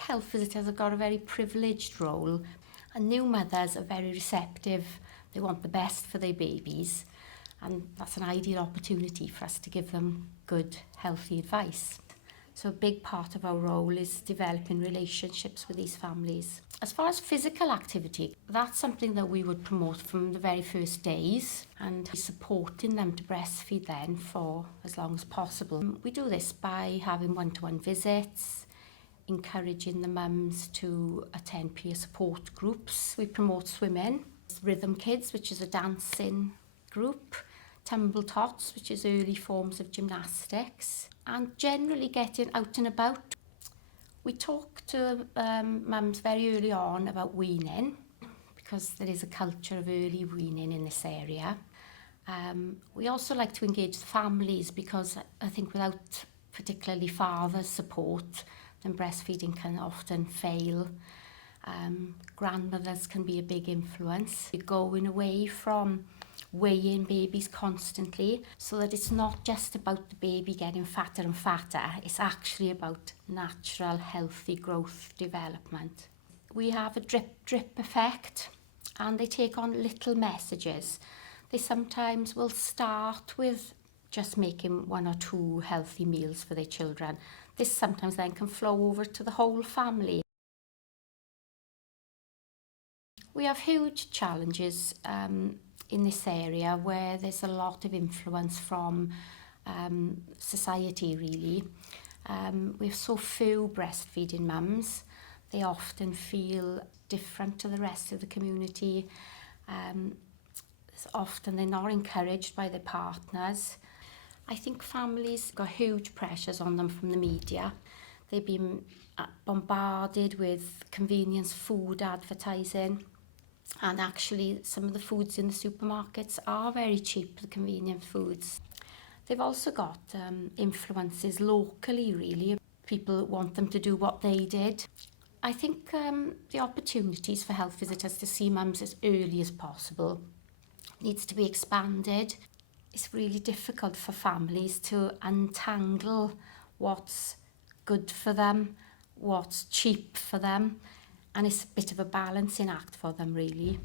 Health visitors have got a very privileged role, and new mothers are very receptive. They want the best for their babies, and that's an ideal opportunity for us to give them good, healthy advice. So a big part of our role is developing relationships with these families. As far as physical activity, that's something that we would promote from the very first days, and supporting them to breastfeed then for as long as possible. We do this by having one-to-one visits, encouraging the mums to attend peer support groups. We promote swimming, Rhythm Kids, which is a dancing group, Tumble Tots, which is early forms of gymnastics, and generally getting out and about. We talk to mums very early on about weaning, because there is a culture of early weaning in this area. We also like to engage the families, because I think without particularly father support, then breastfeeding can often fail. Grandmothers can be a big influence. You're going away from weighing babies constantly, so that it's not just about the baby getting fatter and fatter, it's actually about natural, healthy growth development. We have a drip effect, and they take on little messages. They sometimes will start with just making 1 or 2 healthy meals for their children. This sometimes then can flow over to the whole family. We have huge challenges in this area where there's a lot of influence from society, really. We have so few breastfeeding mums. They often feel different to the rest of the community. Often they're not encouraged by their partners. I think families got huge pressures on them from the media. They've been bombarded with convenience food advertising, and actually some of the foods in the supermarkets are very cheap, the convenient foods. They've also got influences locally, really. People want them to do what they did. I think the opportunities for health visitors to see mums as early as possible needs to be expanded. It's really difficult for families to untangle what's good for them, what's cheap for them, and it's a bit of a balancing act for them, really.